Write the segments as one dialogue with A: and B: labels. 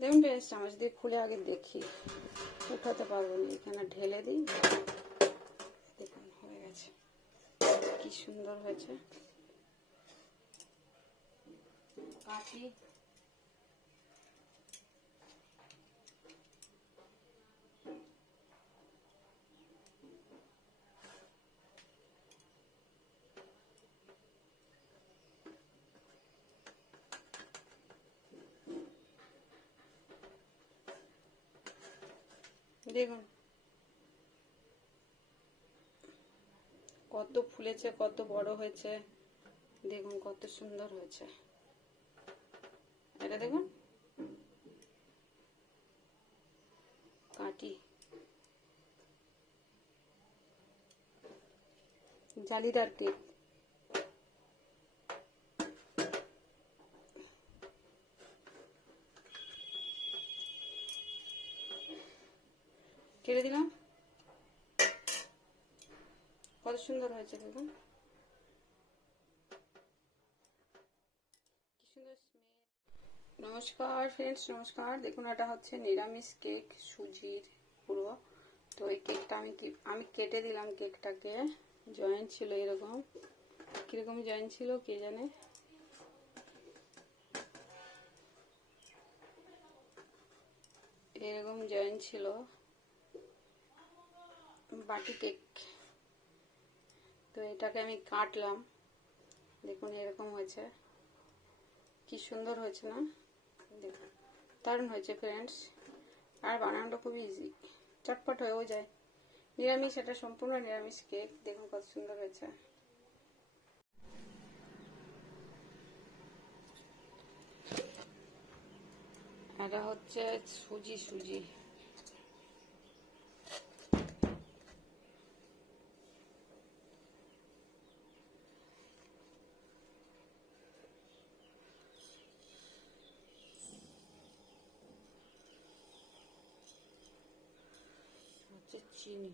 A: বেশ চামচ দিয়ে খুলে আগে দেখি। উঠাতে পারব না, এখানে ঢেলে দিই। দেখুন, হয়ে গেছে। কি সুন্দর হয়েছে। কাটি দেখুন। কত ফুলেছে, কত বড় হয়েছে। দেখুন, কত সুন্দর হয়েছে। এটা দেখুন। কাটি জালিদার কেক কেটে দিলাম। কত সুন্দর হয়েছে দেখুন। নমস্কার ফ্রেন্ডস নমস্কার। দেখুন, এটা হচ্ছে নিরামিষ কেক সুজির পুরো। তো এই কেকটা আমি আমি কেটে দিলাম কেকটাকে জয়েন্ট ছিল এরকম। কীরকম জয়েন্ট ছিল কে জানে? এরকম জয়েন্ট ছিল। বাটি কেক। তো এটাকে আমি কাটলাম। দেখুন এরকম হয়েছে। কি সুন্দর হয়েছে না? দেখুন, দারুণ হয়েছে ফ্রেন্ডস আর বানানোটা খুব ইজি চটপট হয়েও যায়। নিরামিষ, এটা সম্পূর্ণ নিরামিষ কেক দেখুন কত সুন্দর হয়েছে। এটা হচ্ছে সুজি সুজি। হচ্ছে চিনি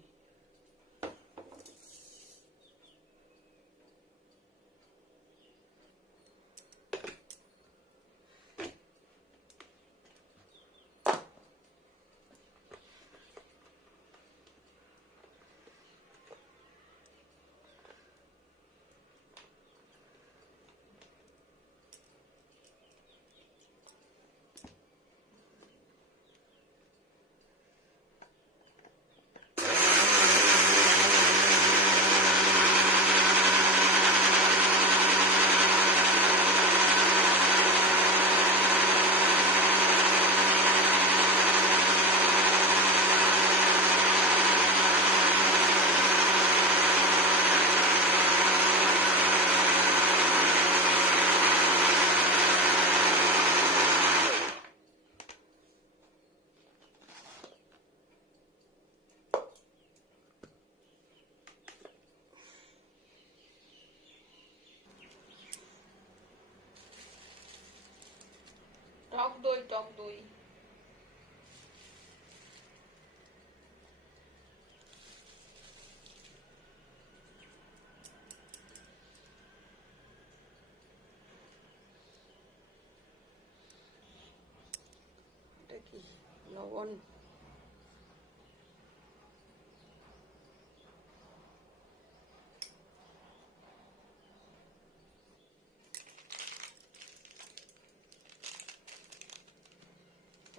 A: টক দই টক দই। এটা কি? লবণ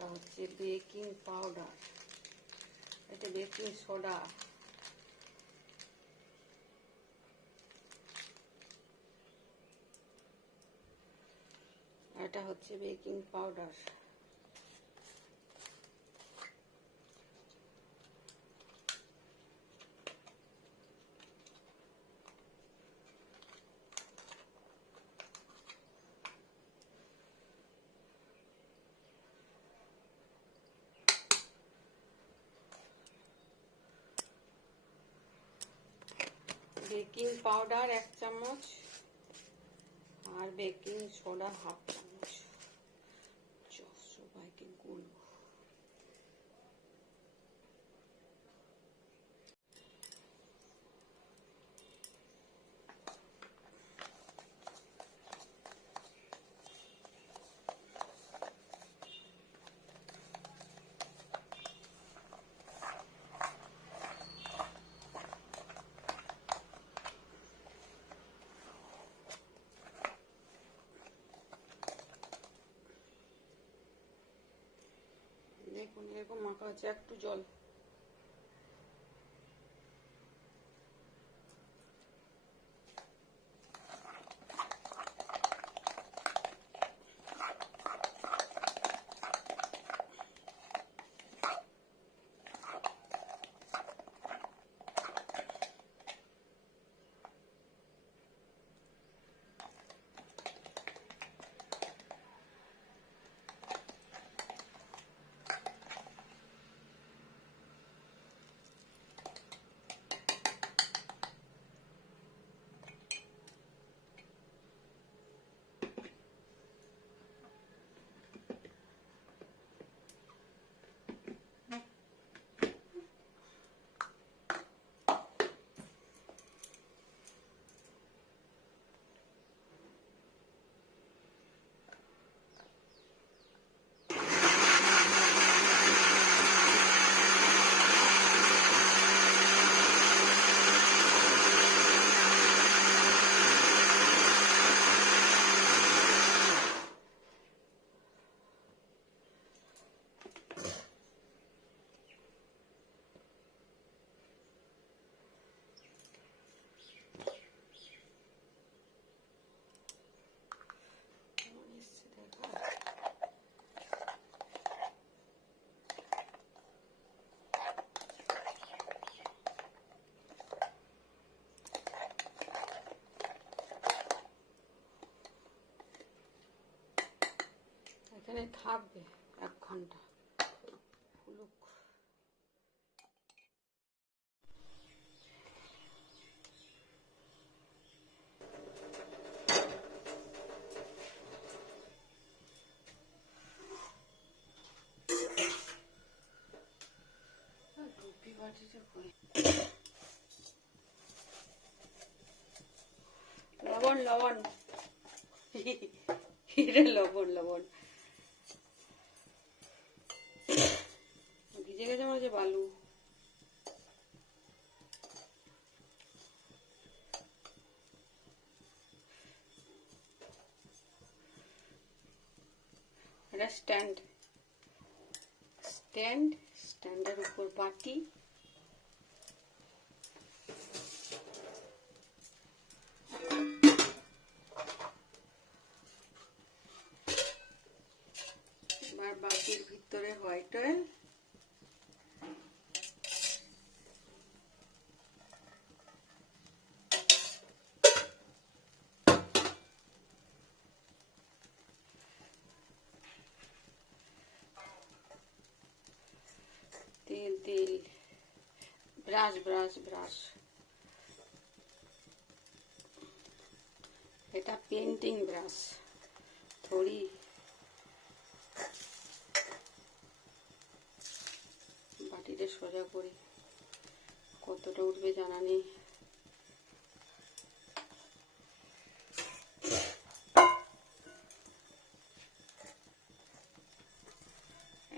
A: এটা হচ্ছে বেকিং পাউডার এটা বেকিং সোডা। এটা হচ্ছে বেকিং পাউডার বেকিং পাউডার এক চামচ আর বেকিং সোডা হাফ হচ্ছে একটু জল কেমন এসছে দেখা এখানে থাকবে এক ঘণ্টা। লবণ লবণ। হিরে লবণ লবণ। ভিজে গেছে আমার যে বালু। স্ট্যান্ড স্ট্যান্ড স্ট্যান্ডের উপর বাটি। বাটির ভিতরে হোয়াইট অয়েল। তেল তেল। Brush brush brush. এটা পেন্টিং ব্রাশ। থোড়ি। বাটিটা সোজা করি। কতটা উঠবে জানা নেই।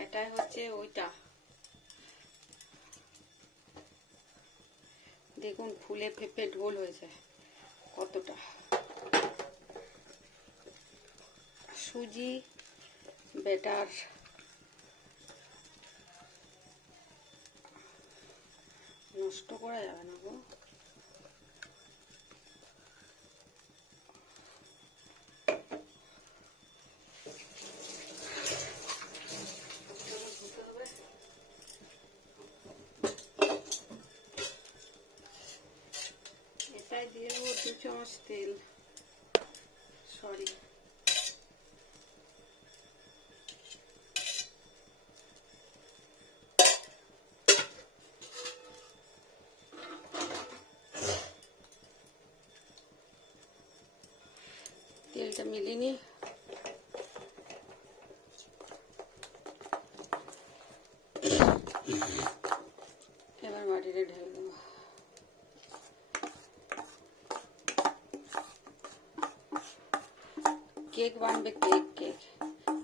A: এটাই হচ্ছে ওইটা। দেখুন, ফুলে ফেপে ঢোল হয়েছে। কতটা। সুজি বেটার নষ্ট করা যাবে না গো। এটাই দিয়ে দেবো দু চামচ তেল। সরি তেলটা মিলিয়ে নি এবার বাটিটা ঢেলে দেবো। কেক বানবে কেক কেক।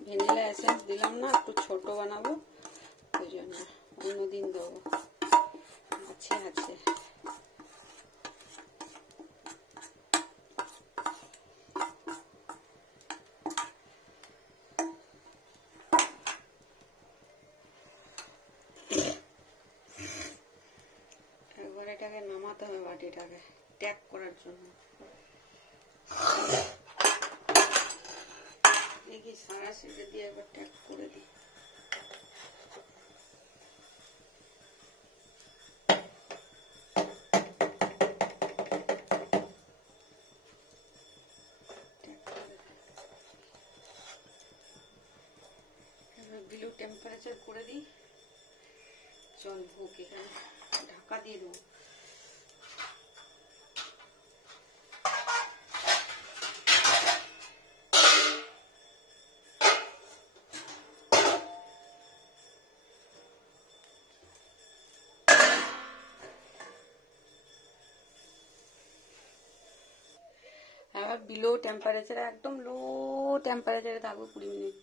A: ভ্যানিলা এসেন্স দিলাম না, একটু ছোট বানাবো। ওই জন্য অন্যদিন দেবো। আছে আছে। এটাকে ট্যাগ করার জন্য। দেখি সারা সেটা দিয়ে একবার ট্যাগ করে দিই। বিলু টেম্পারেচার করে দিই। চল ভোগ এখানে, ঢাকা দিয়ে দেবো। এবার বিলো টেম্পারেচারে একদম লো টেম্পারেচারে থাকব কুড়ি মিনিট।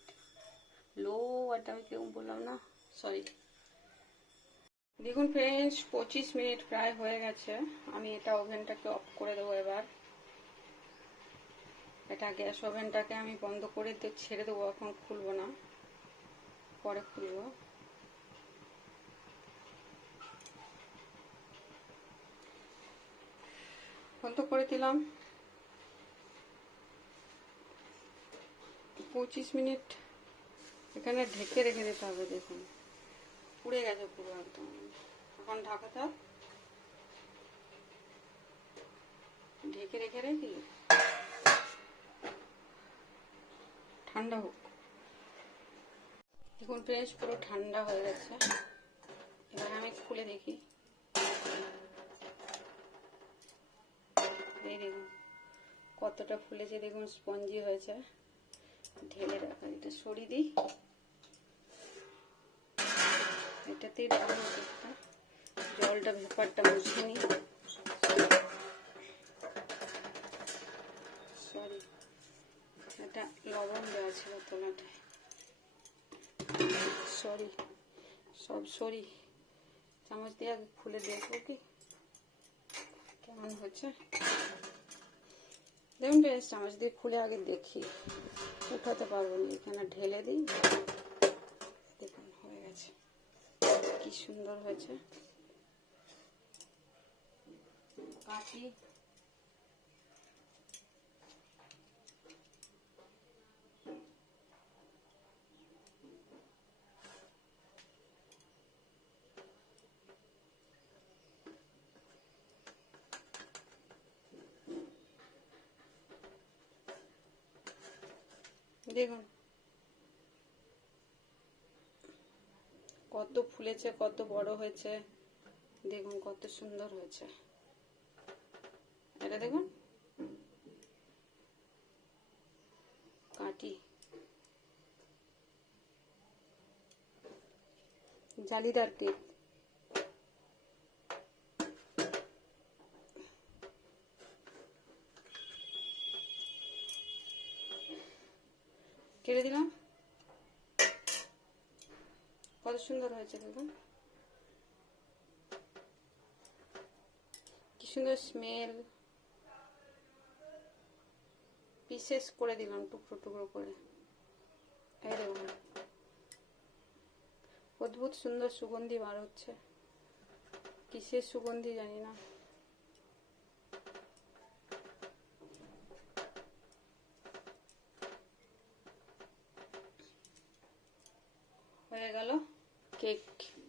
A: লো ওয়াটা আমি কেউ বললাম না সরি দেখুন ফ্রেন্ডস পঁচিশ মিনিট প্রায় হয়ে গেছে। আমি এটা ওভেনটাকে অফ করে দেবো এবার। এটা গ্যাস ওভেনটাকে আমি বন্ধ করে ছেড়ে দেবো, এখন খুলবো না। পরে খুলবো। বন্ধ করে দিলাম। পঁচিশ মিনিট এখানে ঢেকে রেখে দিতে হবে, দেখুন। পুড়ে গেছে পুরো একদম। এখন ঢাকা থাক। ঢেকে রেখে রেখি ঠান্ডা হোক। দেখুন ফ্রেশ পুরো ঠান্ডা হয়ে গেছে। এবার আমি খুলে দেখি। এই দেখুন, কতটা ফুলেছে, দেখুন, স্পঞ্জি হয়েছে। ঢেলে রাখা, এটা সরিয়ে দিই। এটাতেই রাখব জলটা ভেপারটা মুছে নিই। সরি এটা লবণ দেওয়া ছিল তোলাটায়। সরি সব সরি। চামচ দিয়ে খুলে দেখব কি? কেমন হচ্ছে? দেখুন বেশ চামচ দিয়ে খুলে আগে দেখি। উঠাতে পারব না, এখানে ঢেলে দিই। দেখুন, হয়ে গেছে। কি সুন্দর হয়েছে। কাটি দেখুন। কত ফুলেছে, কত বড় হয়েছে। দেখুন, কত সুন্দর হয়েছে। এটা দেখুন। কাটি জালিদার কেক কেটে দিলাম। কত সুন্দর হয়েছে দেখুন। কি সুন্দর স্মেল পিসেস করে দিলাম টুকরো টুকরো করে। এই দেখুন। অদ্ভুত সুন্দর সুগন্ধি বার হচ্ছে। কিসের সুগন্ধি জানি না। হয়ে গেল কেক